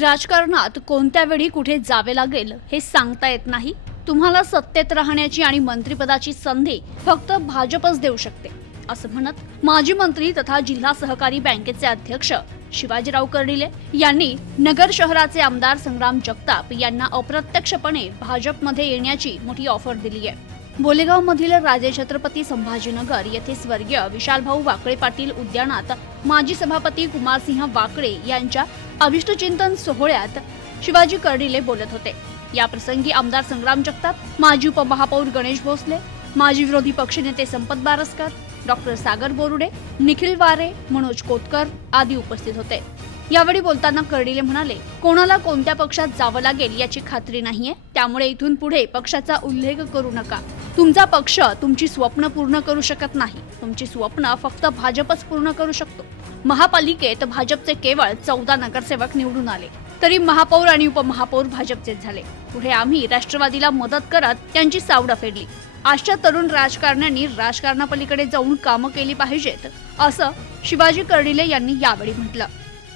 राजकारणात कोणत्या वेळी कुठे जावे लागेल हे सांगता येत नाही. तुम्हाला सत्तेत राहण्याची आणि मंत्रिपदाची संधी फक्त भाजपच देऊ शकते असं म्हणत माजी मंत्री तथा जिल्हा सहकारी बँकेचे अध्यक्ष शिवाजीराव कर्डिले यांनी नगर शहराचे आमदार संग्राम जगताप यांना अप्रत्यक्षपणे भाजपमध्ये येण्याची मोठी ऑफर दिली आहे. बोलेगाव मधील राजे छत्रपती संभाजीनगर येथे स्वर्गीय विशालभाऊ वाकळे पाटील उद्यानात माजी सभापती कुमारसिंह वाकळे यांच्या अभिष्टचिंतन सोहळ्यात शिवाजी कर्डिले बोलत होते. या प्रसंगी आमदार संग्राम जगताप माजी उपमहापौर गणेश भोसले माजी विरोधी पक्षनेते संपत बारसकर डॉक्टर सागर बोरुडे निखिल वारे मनोज कोतकर आदी उपस्थित होते. यावेळी बोलताना कर्डिले म्हणाले कोणाला कोणत्या पक्षात जावं लागेल याची खात्री नाहीये त्यामुळे इथून पुढे पक्षाचा उल्लेख करू नका. तुमचा पक्ष तुमची स्वप्न पूर्ण करू शकत नाही. तुमची स्वप्न फक्त भाजपच पूर्ण करू शकतो. महापालिकेत भाजपचे केवळ चौदा नगरसेवक निवडून आले. तरी महापौर आणि उपमहापौर भाजपचेच झाले. पुढे आम्ही राष्ट्रवादीला मदत करत त्यांची सावड फेडली. आजच्या तरुण राजकारण्यांनी राजकारणापलीकडे जाऊन कामं केली पाहिजेत असं शिवाजी कर्डिले यांनी यावेळी म्हटलं.